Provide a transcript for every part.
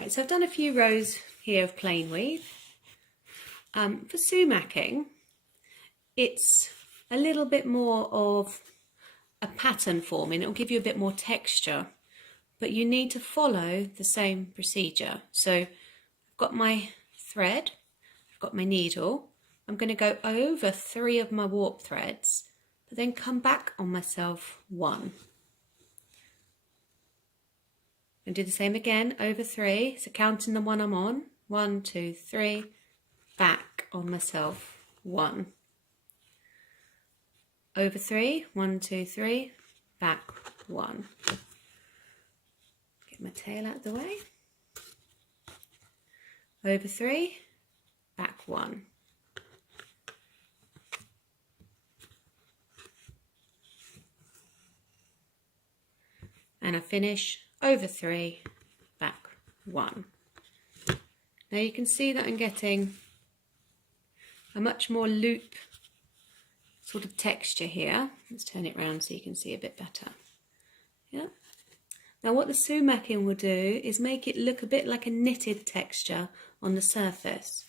Right, so I've done a few rows here of plain weave. For sumacing, it's a little bit more of a pattern forming. It'll give you a bit more texture, but you need to follow the same procedure. So I've got my thread, I've got my needle. I'm going to go over 3 of my warp threads, but then come back on myself 1. And do the same again, over 3, so counting the one I'm on, 1, 2, 3, back on myself 1. Over 3, 1, 2, 3, back 1. Get my tail out of the way. Over 3, back 1. And I finish over 3, back 1. Now you can see that I'm getting a much more loop sort of texture here. Let's turn it around so you can see a bit better. Yeah. Now what the sumacing will do is make it look a bit like a knitted texture on the surface.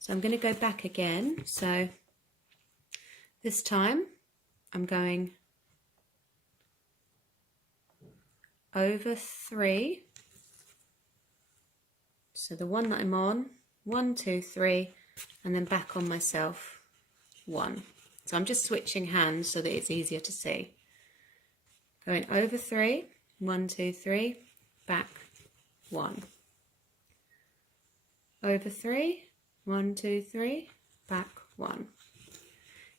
So I'm going to go back again. So this time I'm going over 3. So the one that I'm on, 1, 2, 3, and then back on myself 1. So I'm just switching hands so that it's easier to see. Going over 3, 1, 2, 3, back 1. Over 3, 1, 2, 3, back 1.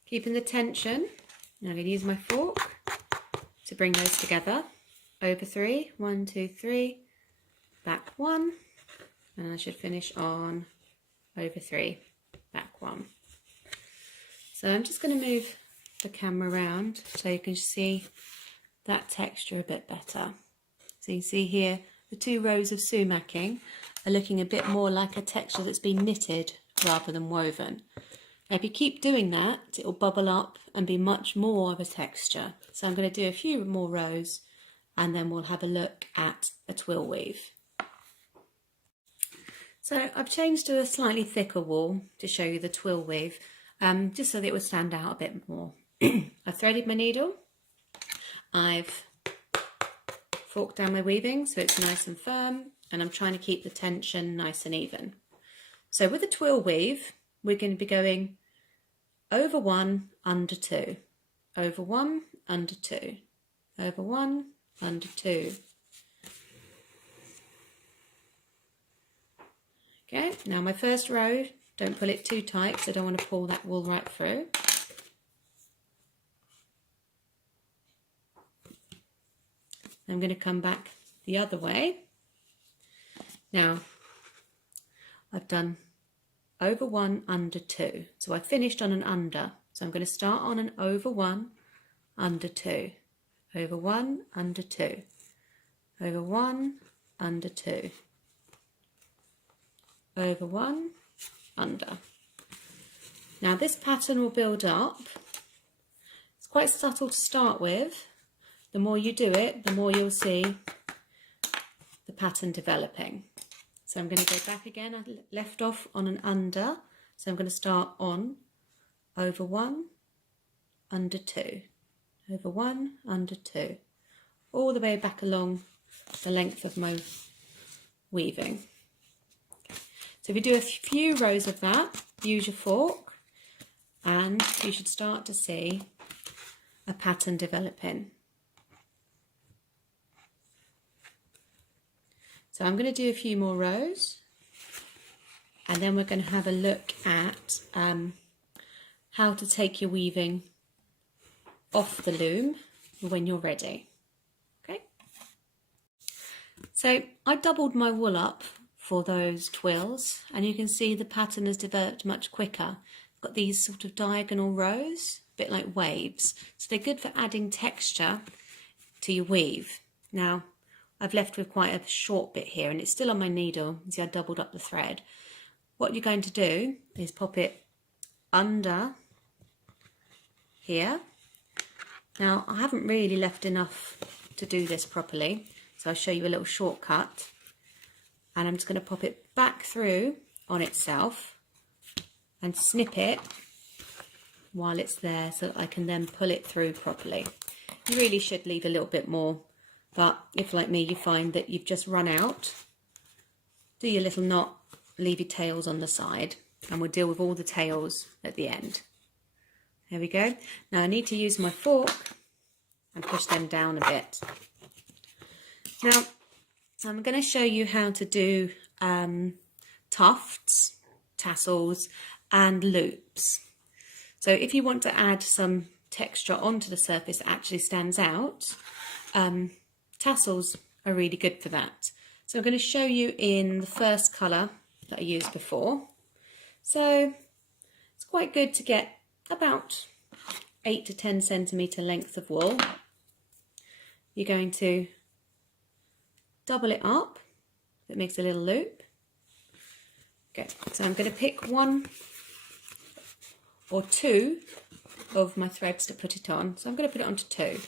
Keeping the tension. Now I'm going to use my fork to bring those together. Over 3, 1, 2, 3, back 1, and I should finish on over 3, back 1. So I'm just going to move the camera around so you can see that texture a bit better. So you see here the 2 rows of sumacing are looking a bit more like a texture that's been knitted rather than woven. Now if you keep doing that, it will bubble up and be much more of a texture. So I'm going to do a few more rows and then we'll have a look at a twill weave. So I've changed to a slightly thicker wool to show you the twill weave, just so that it would stand out a bit more. I've threaded my needle, I've forked down my weaving so it's nice and firm, and I'm trying to keep the tension nice and even. So with the twill weave, we're going to be going over 1, under 2, over 1, under 2, over 1, under 2. Okay, now my first row, don't pull it too tight because I don't want to pull that wool right through. I'm going to come back the other way. Now, I've done over 1, under 2. So I finished on an under. So I'm going to start on an over 1, under 2. Over 1, under 2. Over 1, under 2. Over 1, under. Now this pattern will build up. It's quite subtle to start with. The more you do it, the more you'll see the pattern developing. So I'm going to go back again. I left off on an under. So I'm going to start on over 1, under 2. Over 1, under 2. All the way back along the length of my weaving. So if you do a few rows of that, use your fork and you should start to see a pattern developing. So I'm going to do a few more rows and then we're going to have a look at how to take your weaving off the loom when you're ready. Okay. So I doubled my wool up for those twills and you can see the pattern has developed much quicker. I've got these sort of diagonal rows, a bit like waves, so they're good for adding texture to your weave. Now I've left with quite a short bit here and it's still on my needle. You see I doubled up the thread. What you're going to do is pop it under here. Now I haven't really left enough to do this properly, so I'll show you a little shortcut. and I'm just going to pop it back through on itself and snip it while it's there so that I can then pull it through properly. You really should leave a little bit more, but if like me you find that you've just run out, do your little knot, leave your tails on the side, and we'll deal with all the tails at the end. There we go. Now I need to use my fork and push them down a bit. Now I'm going to show you how to do tufts, tassels and loops. So if you want to add some texture onto the surface that actually stands out, tassels are really good for that. So I'm going to show you in the first colour that I used before. So it's quite good to get about 8 to 10 centimetre length of wool. You're going to double it up, that makes a little loop. Okay, so I'm going to pick 1 or 2 of my threads to put it on. So I'm going to put it onto 2.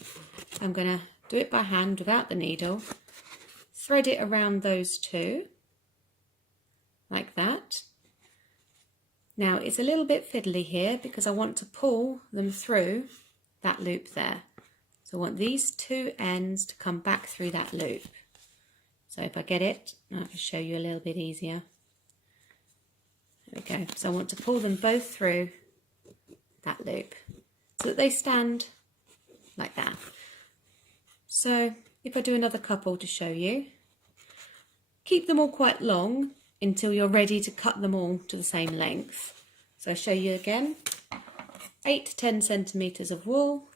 I'm going to do it by hand without the needle, thread it around those 2, like that. Now it's a little bit fiddly here because I want to pull them through that loop there. So I want these 2 ends to come back through that loop. So if I get it, I can show you a little bit easier. There we go. So I want to pull them both through that loop so that they stand like that. So if I do another couple to show you, keep them all quite long until you're ready to cut them all to the same length. So I'll show you again. 8 to 10 centimetres of wool.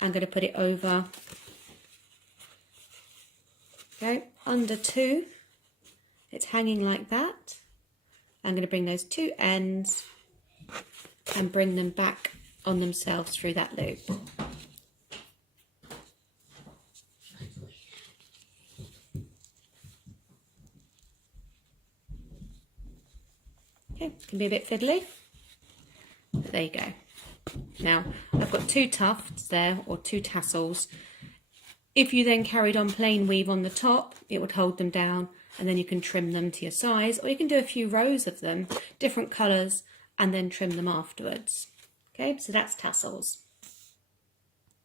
I'm going to put it over, okay, under 2. It's hanging like that. I'm going to bring those 2 ends and bring them back on themselves through that loop. Okay, can be a bit fiddly, but there you go. Now I've got 2 tufts there, or 2 tassels. If you then carried on plain weave on the top, it would hold them down, and then you can trim them to your size, or you can do a few rows of them, different colours, and then trim them afterwards. Okay, so that's tassels.